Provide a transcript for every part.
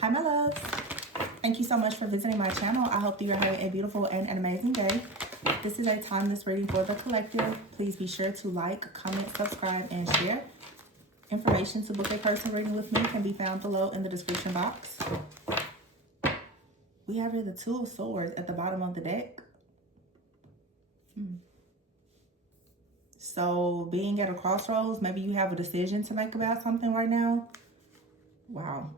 Hi, my loves. Thank you so much for visiting my channel. I hope that you're having a beautiful and an amazing day. This is a timeless reading for the collective. Please be sure to like, comment, subscribe, and share. Information to book a personal reading with me can be found below in the description box. We have here the Two of Swords at the bottom of the deck. So being at a crossroads, maybe you have a decision to make about something right now. Wow.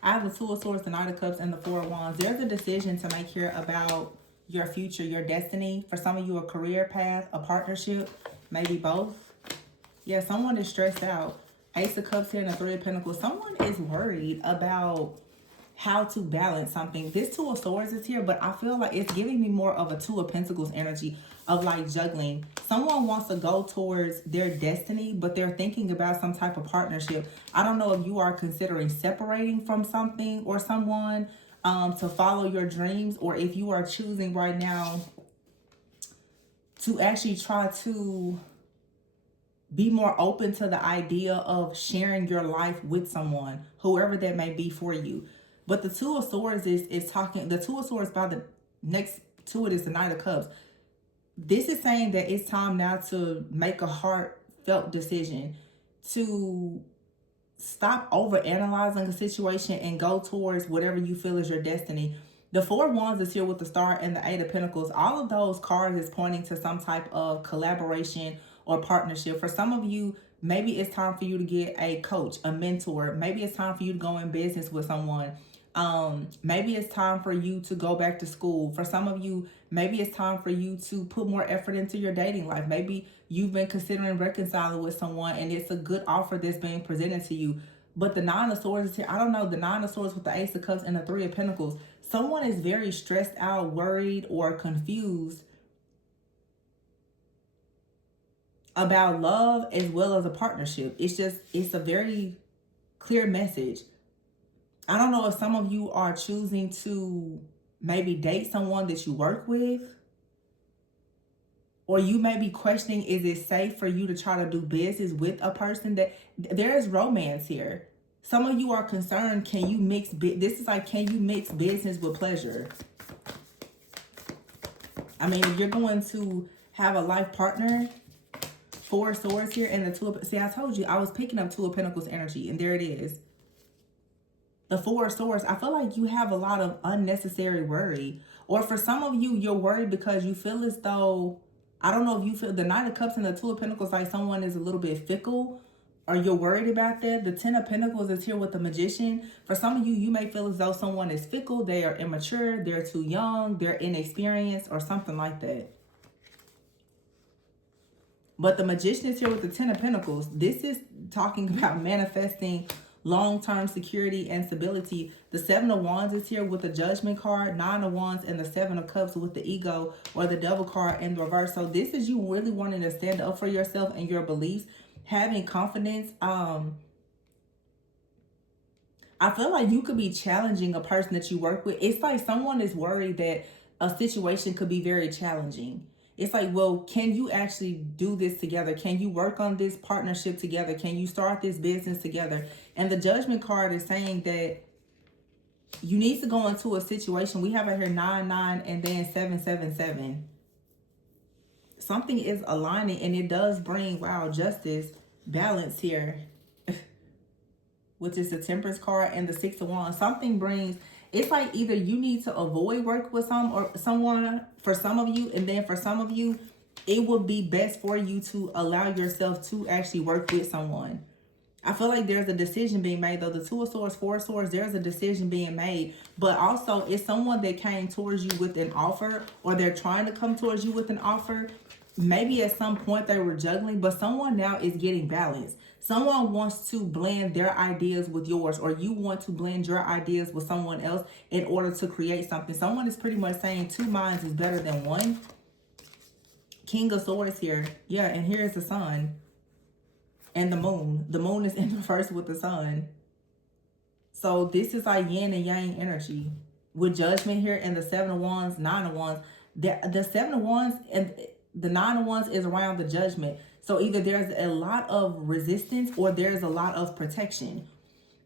I have the Two of Swords, the Knight of Cups, and the Four of Wands. There's a decision to make here about your future, your destiny. For some of you, a career path, a partnership, maybe both. Yeah, someone is stressed out. Ace of Cups here and the Three of Pentacles. Someone is worried about how to balance something. This Two of Swords is here, but I feel like it's giving me more of a Two of Pentacles energy of like juggling. Someone wants to go towards their destiny, but they're thinking about some type of partnership. I don't know if you are considering separating from something or someone to follow your dreams, or if you are choosing right now to actually try to be more open to the idea of sharing your life with someone, whoever that may be for you. But the Two of Swords is talking, the Two of Swords by the next to it is the Knight of Cups. This is saying that it's time now to make a heartfelt decision, to stop over analyzing a situation and go towards whatever you feel is your destiny. The Four of Wands is here with the Star and the Eight of Pentacles. All of those cards is pointing to some type of collaboration or partnership. For some of you, maybe it's time for you to get a coach, a mentor. Maybe it's time for you to go in business with someone. Maybe it's time for you to go back to school. For some of you, maybe it's time for you to put more effort into your dating life. Maybe you've been considering reconciling with someone and it's a good offer that's being presented to you. But the Nine of Swords is here. I don't know, the Nine of Swords with the Ace of Cups and the Three of Pentacles. Someone is very stressed out, worried, or confused about love as well as a partnership. It's a very clear message. I don't know if some of you are choosing to maybe date someone that you work with, or you may be questioning, is it safe for you to try to do business with a person that there is romance here. Some of you are concerned, can you mix, this is like, can you mix business with pleasure? I mean, if you're going to have a life partner, Four of Swords here and the Two of, see, I told you, I was picking up Two of Pentacles energy, and there it is. The Four of Swords, I feel like you have a lot of unnecessary worry. Or for some of you, you're worried because you feel as though, I don't know if you feel the Knight of Cups and the Two of Pentacles like someone is a little bit fickle, or you're worried about that. The Ten of Pentacles is here with the Magician. For some of you, you may feel as though someone is fickle, they are immature, they're too young, they're inexperienced, or something like that. But the Magician is here with the Ten of Pentacles. This is talking about manifesting long-term security and stability. The Seven of Wands is here with the Judgment card, Nine of Wands, and the Seven of Cups with the Ego or the Devil card in reverse. So this is you really wanting to stand up for yourself and your beliefs, having confidence. I feel like you could be challenging a person that you work with. It's like someone is worried that a situation could be very challenging. It's like, well, can you actually do this together? Can you work on this partnership together? Can you start this business together? And the Judgment card is saying that you need to go into a situation. We have it here 9-9 and then 7-7-7. Something is aligning, and it does bring, wow, justice, balance here, which is the Temperance card and the Six of Wands. Something brings, it's like either you need to avoid work with someone for some of you, and then for some of you, it would be best for you to allow yourself to actually work with someone. I feel like there's a decision being made, though. The Two of Swords, Four of Swords, there's a decision being made. But also, it's someone that came towards you with an offer, or they're trying to come towards you with an offer. Maybe at some point they were juggling, but someone now is getting balanced. Someone wants to blend their ideas with yours, or you want to blend your ideas with someone else in order to create something. Someone is pretty much saying two minds is better than one. King of Swords here. Yeah, and here's the Sun and the Moon. The Moon is in reverse with the Sun. So this is like yin and yang energy. With Judgment here and the Seven of Wands, Nine of Wands. The Seven of Wands and the Nine of Wands is around the Judgment. So either there's a lot of resistance or there's a lot of protection.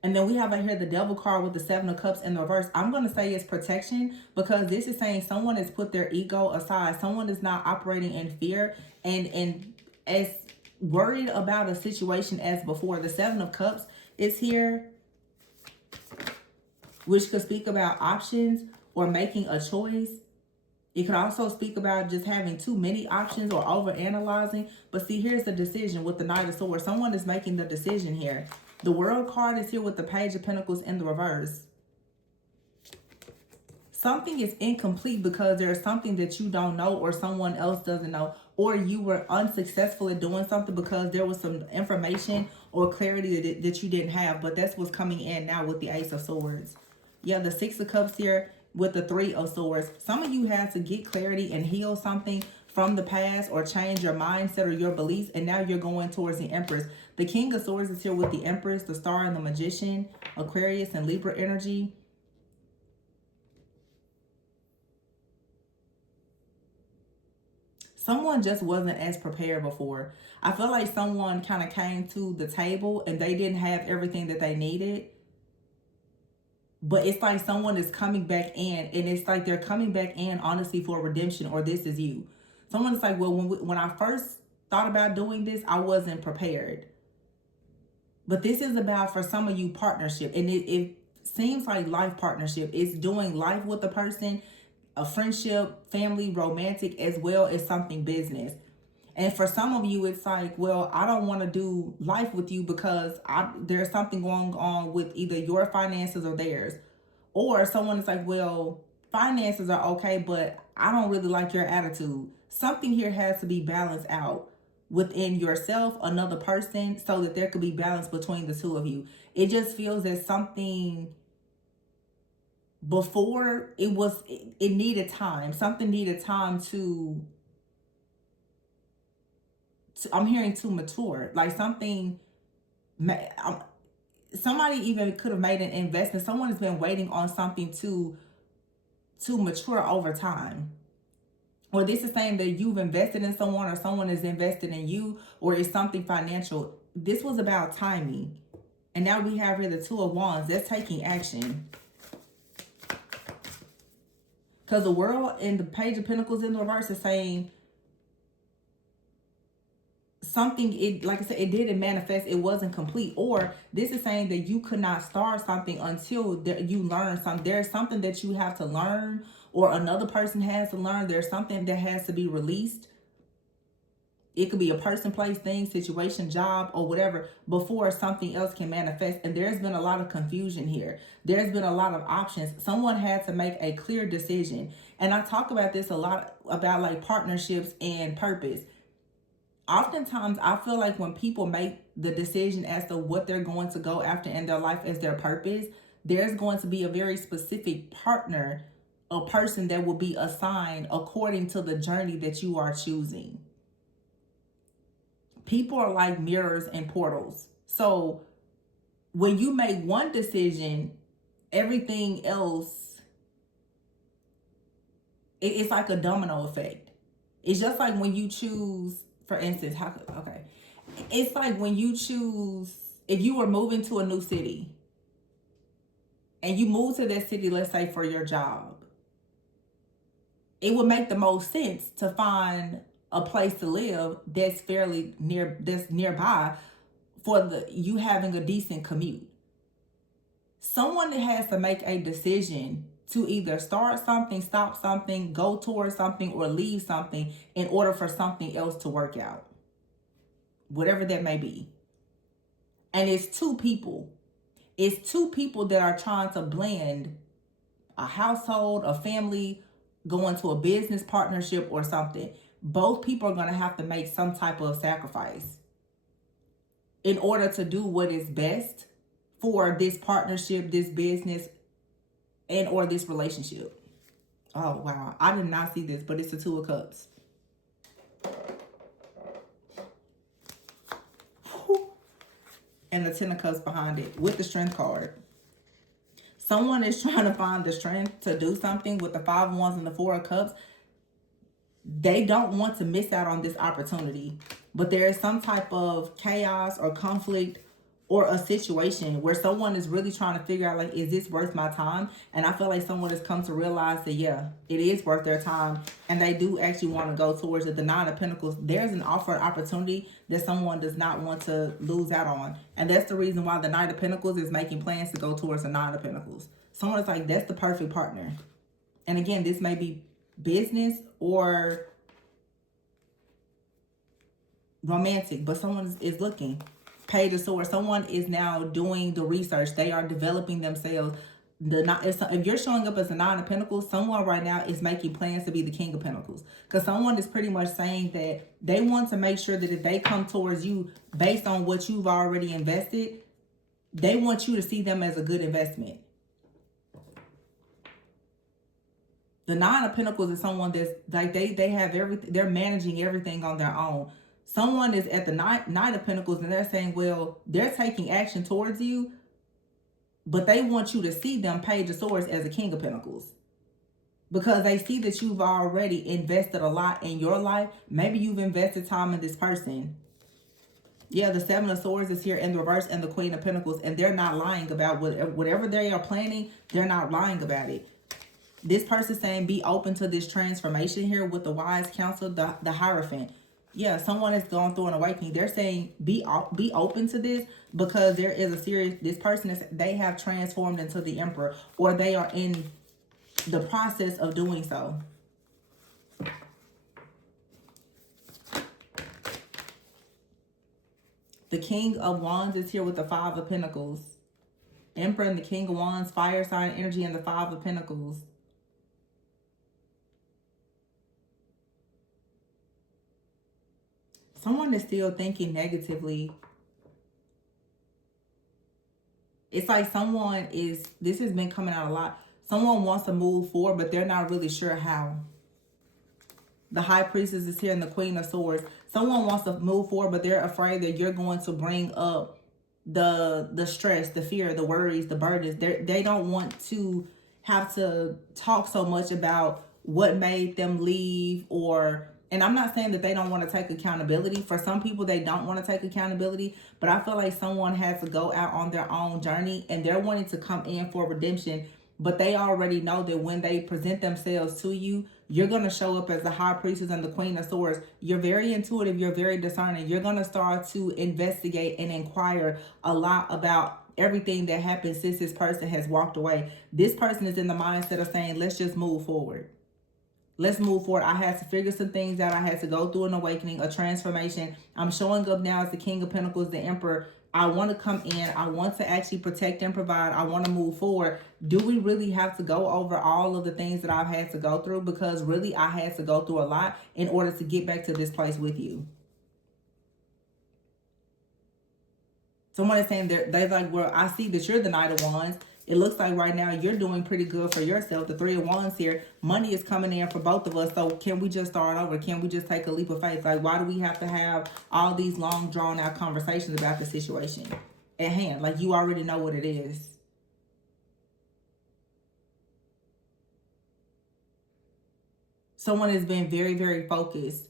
And then we have right here the devil card with the 7 of cups in the reverse. I'm going to say it's protection, because this is saying someone has put their ego aside. Someone is not operating in fear and as worried about a situation as before. The 7 of cups is here, which could speak about options or making a choice. It could also speak about just having too many options or over analyzing. But see, here's the decision with the Knight of Swords. Someone is making the decision here. The World card is here with the Page of Pentacles in the reverse. Something is incomplete because there's something that you don't know or someone else doesn't know, or you were unsuccessful at doing something because there was some information or clarity that you didn't have. But that's what's coming in now with the Ace of Swords. Yeah, the 6 of Cups here with the 3 of Swords. Some of you had to get clarity and heal something from the past or change your mindset or your beliefs, and now you're going towards the Empress. The King of Swords is here with the Empress, the Star, and the Magician, Aquarius and Libra energy. Someone just wasn't as prepared before. I feel like someone kind of came to the table and they didn't have everything that they needed. But it's like someone is coming back in, and it's like they're coming back in honestly for redemption, or this is you. Someone's like, well, when I first thought about doing this, I wasn't prepared. But this is about, for some of you, partnership. And it seems like life partnership. It's doing life with a person, a friendship, family, romantic, as well as something business. And for some of you, it's like, well, I don't want to do life with you because there's something going on with either your finances or theirs. Or someone is like, well, finances are okay, but I don't really like your attitude. Something here has to be balanced out within yourself, another person, so that there could be balance between the two of you. It just feels that something before it needed time. Something needed time to I'm hearing to mature. Like something, somebody even could have made an investment. Someone has been waiting on something to mature over time. Or this is saying that you've invested in someone, or someone is invested in you, or it's something financial. This was about timing. And now we have here the 2 of Wands. That's taking action. Because the World and the Page of Pentacles in the reverse is saying something, like I said, it didn't manifest, it wasn't complete. Or this is saying that you could not start something until you learn something. There's something that you have to learn, or another person has to learn. There's something that has to be released. It could be a person, place, thing, situation, job, or whatever, before something else can manifest. And there's been a lot of confusion here. There's been a lot of options. Someone had to make a clear decision. And I talk about this a lot, about like partnerships and purpose. Oftentimes, I feel like when people make the decision as to what they're going to go after in their life as their purpose, there's going to be a very specific partner, a person that will be assigned according to the journey that you are choosing. People are like mirrors and portals. So when you make one decision, everything else, it's like a domino effect. It's just like when you choose, for instance, it's like when you choose, if you were moving to a new city and you move to that city, let's say for your job, it would make the most sense to find a place to live that's fairly nearby for you having a decent commute. Someone that has to make a decision to either start something, stop something, go towards something, or leave something in order for something else to work out. Whatever that may be. And it's 2 people. It's 2 people that are trying to blend a household, a family, go into a business partnership or something. Both people are going to have to make some type of sacrifice in order to do what is best for this partnership, this business, and or this relationship. Oh, wow. I did not see this, but it's the 2 of Cups. Whew. And the 10 of Cups behind it with the Strength card. Someone is trying to find the strength to do something with the 5 of Wands and the 4 of Cups. They don't want to miss out on this opportunity. But there is some type of chaos or conflict or a situation where someone is really trying to figure out, like, is this worth my time? And I feel like someone has come to realize that, yeah, it is worth their time, and they do actually want to go towards it. The Nine of Pentacles, there's an offer, an opportunity that someone does not want to lose out on. And that's the reason why the Knight of Pentacles is making plans to go towards the Nine of Pentacles. Someone is like, that's the perfect partner. And again, this may be business or romantic, but someone is looking. Page of Swords. Someone is now doing the research. They are developing themselves. If you're showing up as a Nine of Pentacles, someone right now is making plans to be the King of Pentacles. Because someone is pretty much saying that they want to make sure that if they come towards you based on what you've already invested, they want you to see them as a good investment. The Nine of Pentacles is someone that's like they have everything. They're managing everything on their own. Someone is at the Knight of Pentacles and they're saying, well, they're taking action towards you, but they want you to see them, Page of Swords, as a King of Pentacles. Because they see that you've already invested a lot in your life. Maybe you've invested time in this person. Yeah, the Seven of Swords is here in the reverse, and the Queen of Pentacles. And they're not lying about whatever they are planning. They're not lying about it. This person saying be open to this transformation here with the wise counsel, the Hierophant. Yeah, someone has gone through an awakening. They're saying be open to this because there is a serious, this person is, they have transformed into the Emperor, or they are in the process of doing so. The King of Wands is here with the Five of Pentacles. Emperor and the King of Wands, fire sign energy, and the Five of Pentacles. Someone is still thinking negatively. It's like someone is, this has been coming out a lot. Someone wants to move forward, but they're not really sure how. The High Priestess is here and the Queen of Swords. Someone wants to move forward, but they're afraid that you're going to bring up the stress, the fear, the worries, the burdens. They don't want to have to talk so much about what made them leave, or, and I'm not saying that they don't want to take accountability. For some people, they don't want to take accountability, but I feel like someone has to go out on their own journey and they're wanting to come in for redemption, but they already know that when they present themselves to you, you're going to show up as the High Priestess and the Queen of Swords. You're very intuitive. You're very discerning. You're going to start to investigate and inquire a lot about everything that happened since this person has walked away. This person is in the mindset of saying, let's just move forward. Let's move forward. I had to figure some things out. I had to go through an awakening, a transformation. I'm showing up now as the King of Pentacles, the Emperor. I want to come in. I want to actually protect and provide. I want to move forward. Do we really have to go over all of the things that I've had to go through? Because really, I had to go through a lot in order to get back to this place with you. Someone is saying they're like, well, I see that you're the Knight of Wands. It looks like right now you're doing pretty good for yourself. The Three of Wands here. Money is coming in for both of us. So can we just start over? Can we just take a leap of faith? Like, why do we have to have all these long, drawn out conversations about the situation at hand? Like, you already know what it is. Someone has been very, very focused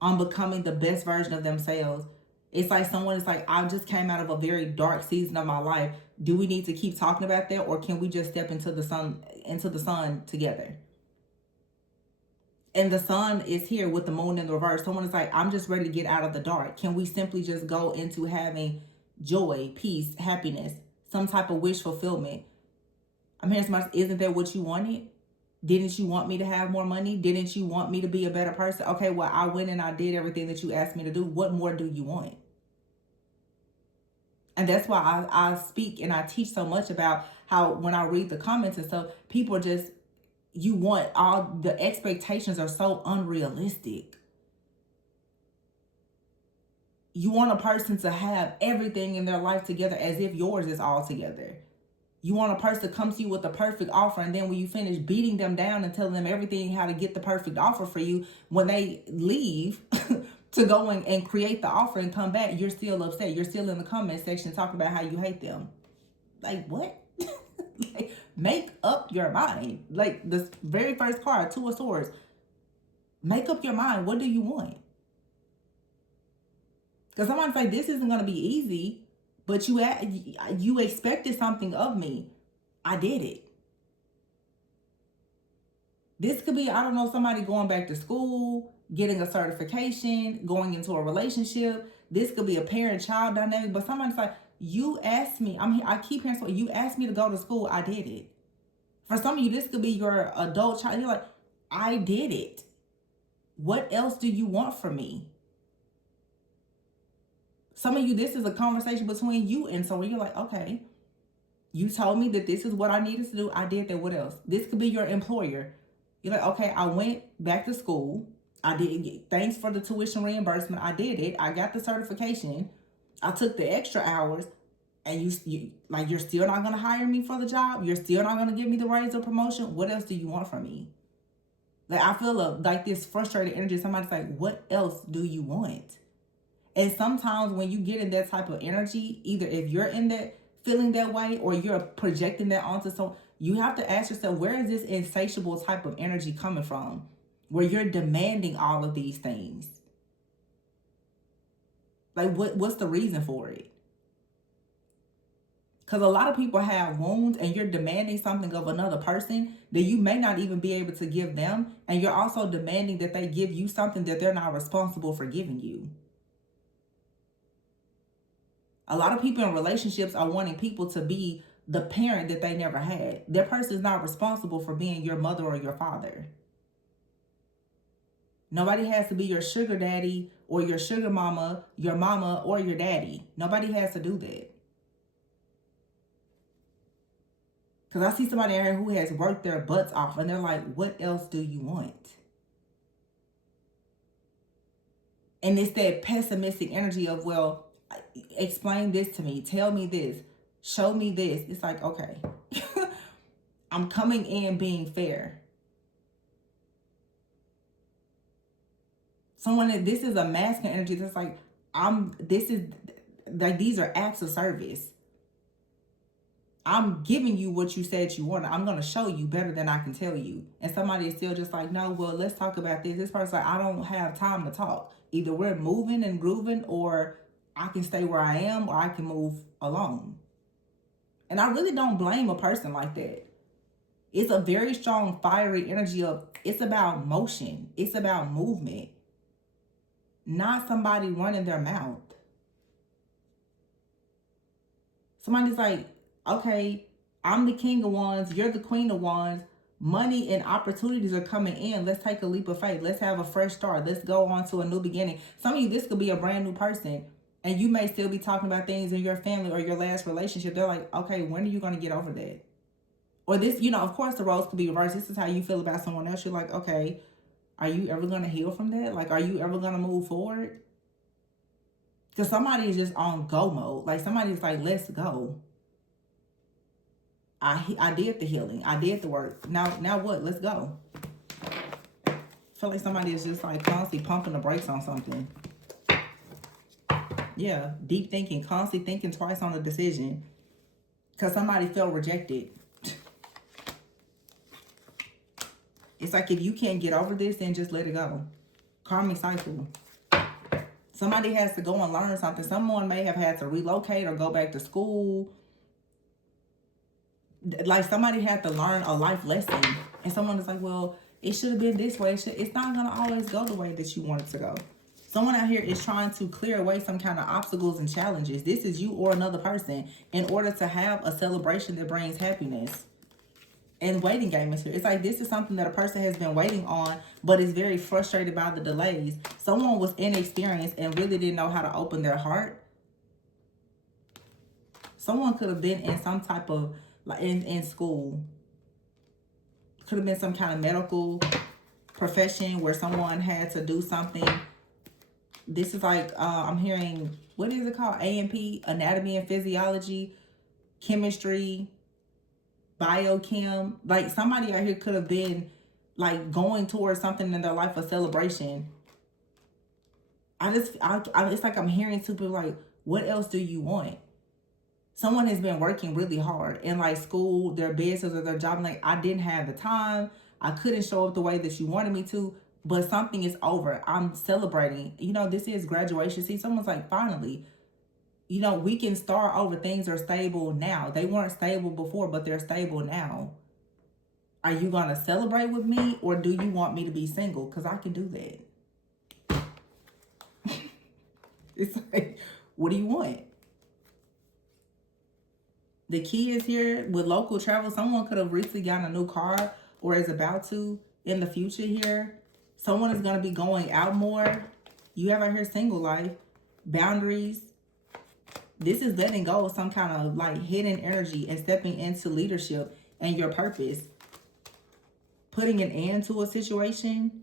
on becoming the best version of themselves. It's like someone is like, I just came out of a very dark season of my life. Do we need to keep talking about that, or can we just step into the sun together? And the sun is here with the moon in the reverse. Someone is like, I'm just ready to get out of the dark. Can we simply just go into having joy, peace, happiness, some type of wish fulfillment? I'm hearing somebody, isn't that what you wanted? Didn't you want me to have more money? Didn't you want me to be a better person? Okay, well, I went and I did everything that you asked me to do. What more do you want? And that's why I speak and I teach so much about how when I read the comments and stuff, people just, you want all, the expectations are so unrealistic. You want a person to have everything in their life together as if yours is all together. You want a person to come to you with the perfect offer, and then when you finish beating them down and telling them everything how to get the perfect offer for you, when they leave to go and create the offer and come back, you're still upset. You're still in the comment section talking about how you hate them. Like, what? Like, make up your mind. Like, the very first card, Two of Swords. Make up your mind. What do you want? Because somebody's like, this isn't going to be easy. But you expected something of me. I did it. This could be, I don't know, somebody going back to school, getting a certification, going into a relationship. This could be a parent-child dynamic, but somebody's like, you asked me, I keep hearing, so you asked me to go to school, I did it. For some of you, this could be your adult child. You're like, I did it. What else do you want from me? Some of you, this is a conversation between you and someone. You're like, okay, you told me that this is what I needed to do. I did that. What else? This could be your employer. You're like, okay, I went back to school. I did. Thanks for the tuition reimbursement. I did it. I got the certification. I took the extra hours. And you're still not going to hire me for the job? You're still not going to give me the raise or promotion? What else do you want from me? Like, I feel like this frustrated energy. Somebody's like, what else do you want? And sometimes when you get in that type of energy, either if you're in that feeling that way or you're projecting that onto someone, you have to ask yourself, where is this insatiable type of energy coming from? Where you're demanding all of these things. Like, what's the reason for it? Because a lot of people have wounds and you're demanding something of another person that you may not even be able to give them. And you're also demanding that they give you something that they're not responsible for giving you. A lot of people in relationships are wanting people to be the parent that they never had. Their person is not responsible for being your mother or your father. Nobody has to be your sugar daddy or your sugar mama, your mama or your daddy. Nobody has to do that. Because I see somebody out here who has worked their butts off and they're like, what else do you want? And it's that pessimistic energy of, well, explain this to me. Tell me this. Show me this. It's like, okay, I'm coming in being fair. This is a masculine energy that's like, these are acts of service. I'm giving you what you said you wanted. I'm going to show you better than I can tell you. And somebody is still just like, no, well, let's talk about this. This person's like, I don't have time to talk. Either we're moving and grooving, or I can stay where I am, or I can move alone. And I really don't blame a person like that. It's a very strong, fiery energy of, it's about motion. It's about movement. Not somebody running their mouth. Somebody's like, okay, I'm the king of wands, you're the queen of wands. Money and opportunities are coming in. Let's take a leap of faith. Let's have a fresh start. Let's go on to a new beginning. Some of you, this could be a brand new person. And you may still be talking about things in your family or your last relationship. They're like, okay, when are you going to get over that? Or this, of course the roles could be reversed. This is how you feel about someone else. You're like, okay, are you ever going to heal from that? Like, are you ever going to move forward? Because somebody is just on go mode. Like, somebody's like, let's go. I did the healing. I did the work. Now what? Let's go. I feel like somebody is just like constantly pumping the brakes on something. Yeah, deep thinking, constantly thinking twice on a decision. Because somebody felt rejected. It's like, if you can't get over this, then just let it go. Karmic cycle. Somebody has to go and learn something. Someone may have had to relocate or go back to school. Like, somebody had to learn a life lesson. And someone is like, well, it should have been this way. It's not going to always go the way that you want it to go. Someone out here is trying to clear away some kind of obstacles and challenges. This is you or another person in order to have a celebration that brings happiness. And waiting game is here. It's like, this is something that a person has been waiting on, but is very frustrated by the delays. Someone was inexperienced and really didn't know how to open their heart. Someone could have been in some type of, like, in school. Could have been some kind of medical profession where someone had to do something. This is like, I'm hearing, what is it called? A&P, anatomy and physiology, chemistry, biochem. Like, somebody out here could have been like going towards something in their life, a celebration. It's like I'm hearing people like, what else do you want? Someone has been working really hard in like school, their business or their job. Like, I didn't have the time. I couldn't show up the way that you wanted me to, but something is over. I'm celebrating. This is graduation. See, someone's like, finally. You know, we can start over things are stable now. They weren't stable before, but they're stable now. Are you going to celebrate with me, or do you want me to be single? Because I can do that. It's like, what do you want? The key is here with local travel. Someone could have recently gotten a new car or is about to in the future here. Someone is going to be going out more. You have out here single life, boundaries. This is letting go of some kind of like hidden energy and stepping into leadership and your purpose. Putting an end to a situation.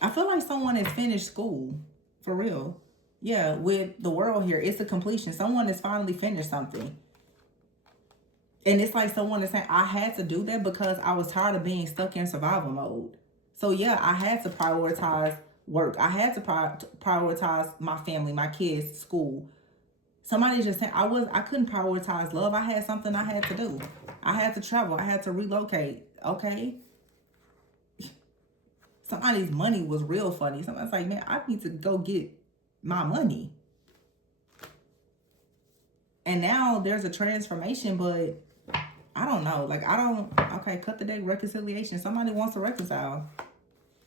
I feel like someone has finished school. For real. Yeah, with the world here, it's a completion. Someone has finally finished something. And it's like someone is saying, I had to do that because I was tired of being stuck in survival mode. So yeah, I had to prioritize work. I had to prioritize my family, my kids, school. Somebody just saying I couldn't prioritize love. I had something I had to do. I had to travel. I had to relocate. Okay. Somebody's money was real funny. Somebody's like, man, I need to go get my money. And now there's a transformation, but I don't know. Like, okay, cut the deck, reconciliation. Somebody wants to reconcile.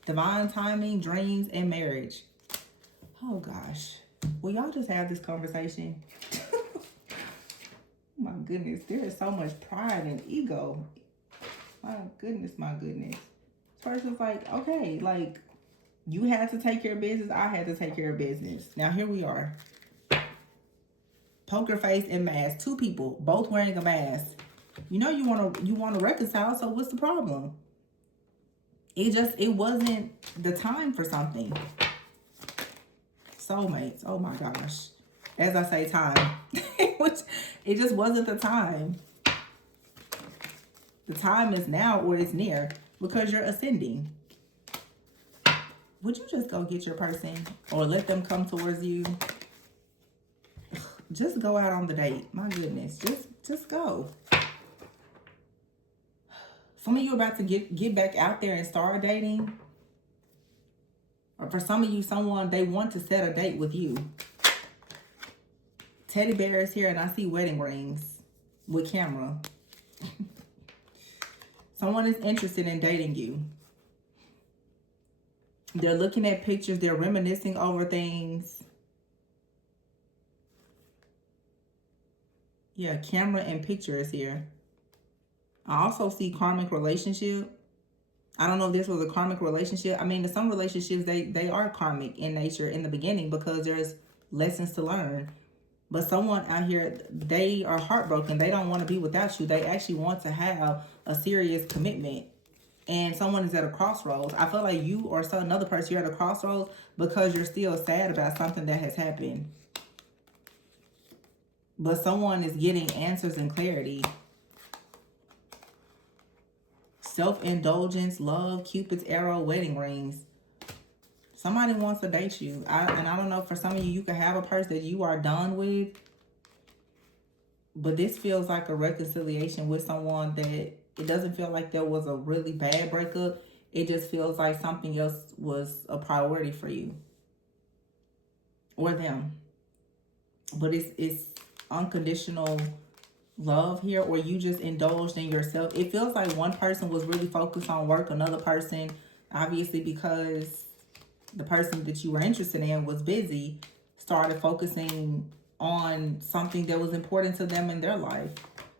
Divine timing, dreams, and marriage. Oh, gosh. Will y'all just have this conversation? My goodness, there is so much pride and ego. My goodness, my goodness. First, it's like, okay, like, you had to take care of business. I had to take care of business. Now, here we are. Poker face and mask. Two people, both wearing a mask. You know you want to reconcile, so what's the problem? It wasn't the time for something. Soulmates. Oh my gosh. As I say, time. It just wasn't the time. The time is now or it's near because you're ascending. Would you just go get your person or let them come towards you? Just go out on the date. My goodness. Just go. Some of you are about to get back out there and start dating. Or for some of you, they want to set a date with you. Teddy bear is here and I see wedding rings with camera. Someone is interested in dating you. They're looking at pictures. They're reminiscing over things. Yeah, camera and picture is here. I also see karmic relationship. I don't know if this was a karmic relationship. I mean, in some relationships, they are karmic in nature in the beginning because there's lessons to learn. But someone out here, they are heartbroken. They don't want to be without you. They actually want to have a serious commitment. And someone is at a crossroads. I feel like you or another person, you're at a crossroads because you're still sad about something that has happened. But someone is getting answers and clarity. Self-indulgence, love, Cupid's arrow, wedding rings. Somebody wants to date you. And I don't know, for some of you, you could have a person that you are done with. But this feels like a reconciliation with someone that it doesn't feel like there was a really bad breakup. It just feels like something else was a priority for you. Or them. But it's unconditional love here, or you just indulged in yourself. It feels like one person was really focused on work, another person, obviously because the person that you were interested in was busy, started focusing on something that was important to them in their life.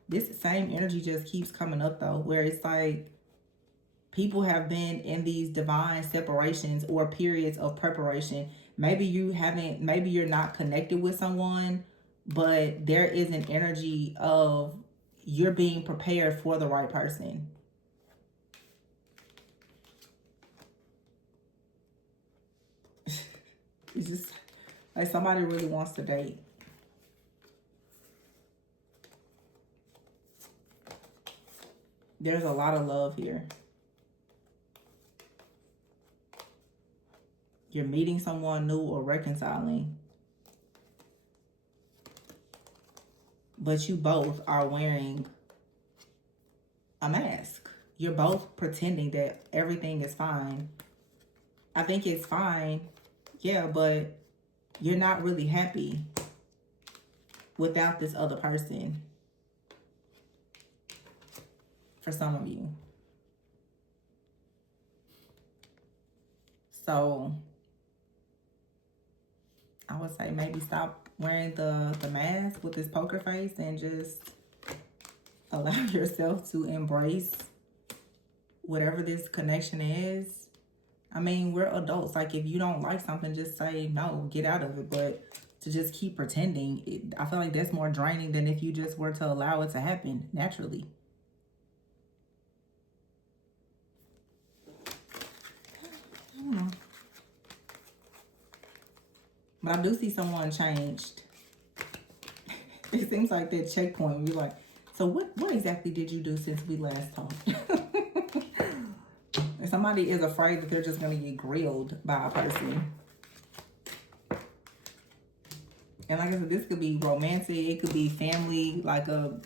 This same energy just keeps coming up though, where it's like people have been in these divine separations or periods of preparation. Maybe you're not connected with someone, but there is an energy of you're being prepared for the right person. It's just like somebody really wants to date. There's a lot of love here. You're meeting someone new or reconciling. But you both are wearing a mask. You're both pretending that everything is fine. I think it's fine. Yeah, but you're not really happy. without this other person for some of you. So I would say maybe stop wearing the mask with this poker face and just allow yourself to embrace whatever this connection is. I mean, we're adults. Like, if you don't like something, just say no, get out of it. But to just keep pretending, I feel like that's more draining than if you just were to allow it to happen naturally. I don't know. But I do see someone changed. It seems like that checkpoint. You're like, so what exactly did you do since we last talked? If somebody is afraid that they're just going to get grilled by a person. And like I said, this could be romantic. It could be family, like a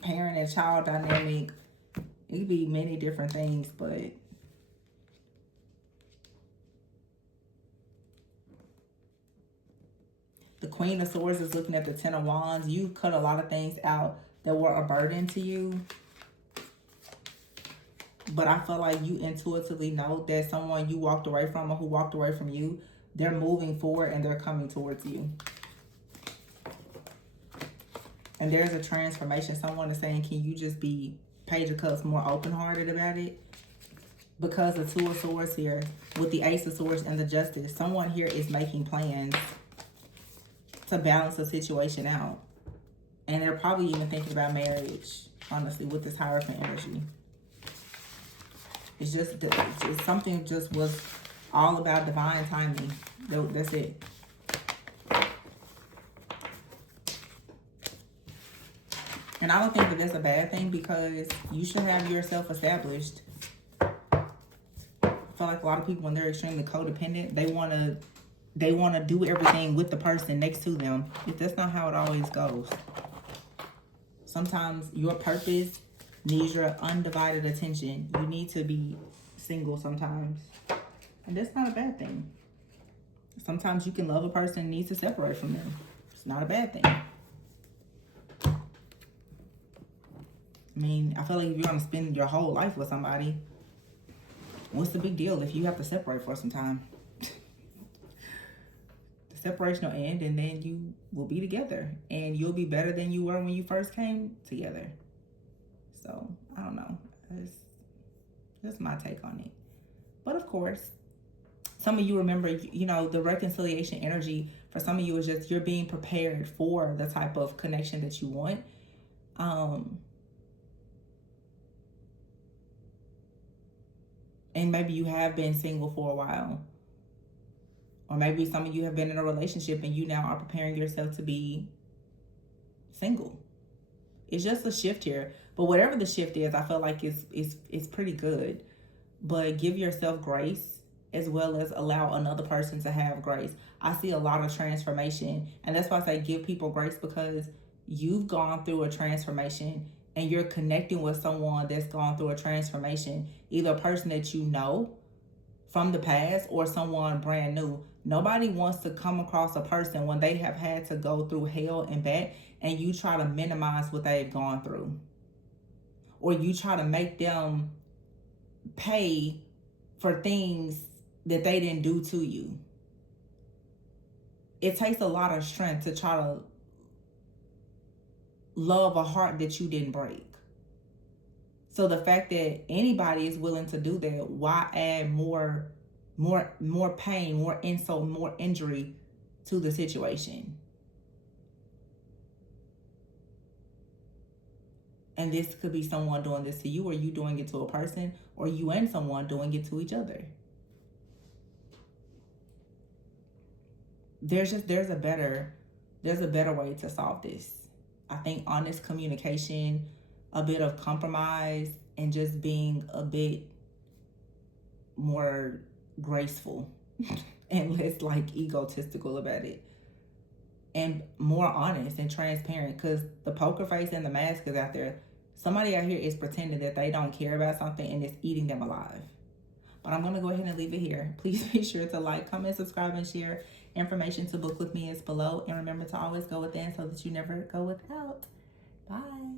parent and child dynamic. It could be many different things, but the Queen of Swords is looking at the Ten of Wands. You cut a lot of things out that were a burden to you. But I feel like you intuitively know that someone you walked away from or who walked away from you, they're moving forward and they're coming towards you. And there's a transformation. Someone is saying, can you just be, Page of Cups, more open-hearted about it? Because the Two of Swords here, with the Ace of Swords and the Justice, someone here is making plans to balance the situation out. And they're probably even thinking about marriage, honestly, with this Hierophant energy. It's just, it's something just was all about divine timing. That's it. And I don't think that that's a bad thing, because you should have yourself established. I feel like a lot of people, when they're extremely codependent, they want to do everything with the person next to them. That's not how it always goes. Sometimes your purpose needs your undivided attention. You need to be single sometimes. And that's not a bad thing. Sometimes you can love a person and need to separate from them. It's not a bad thing. I mean, I feel like if you're going to spend your whole life with somebody, what's the big deal if you have to separate for some time? The separation will end, and then you will be together. And you'll be better than you were when you first came together. So, I don't know. That's my take on it. But of course, some of you remember, you know, the reconciliation energy for some of you is just you're being prepared for the type of connection that you want. And maybe you have been single for a while. Or maybe some of you have been in a relationship and you now are preparing yourself to be single. It's just a shift here. But whatever the shift is, I feel like it's pretty good. But give yourself grace, as well as allow another person to have grace. I see a lot of transformation. And that's why I say give people grace, because you've gone through a transformation and you're connecting with someone that's gone through a transformation. Either a person that you know from the past or someone brand new. Nobody wants to come across a person when they have had to go through hell and back, and you try to minimize what they've gone through. Or you try to make them pay for things that they didn't do to you. It takes a lot of strength to try to love a heart that you didn't break. So the fact that anybody is willing to do that, why add more pain, more insult, more injury to the situation? And this could be someone doing this to you, or you doing it to a person, or you and someone doing it to each other. There's a better way to solve this. I think honest communication, a bit of compromise, and just being a bit more graceful and less like egotistical about it, and more honest and transparent, because the poker face and the mask is out there. Somebody out here is pretending that they don't care about something, and it's eating them alive. But I'm going to go ahead and leave it here. Please be sure to like, comment, subscribe, and share. Information to book with me is below. And remember to always go within so that you never go without. Bye.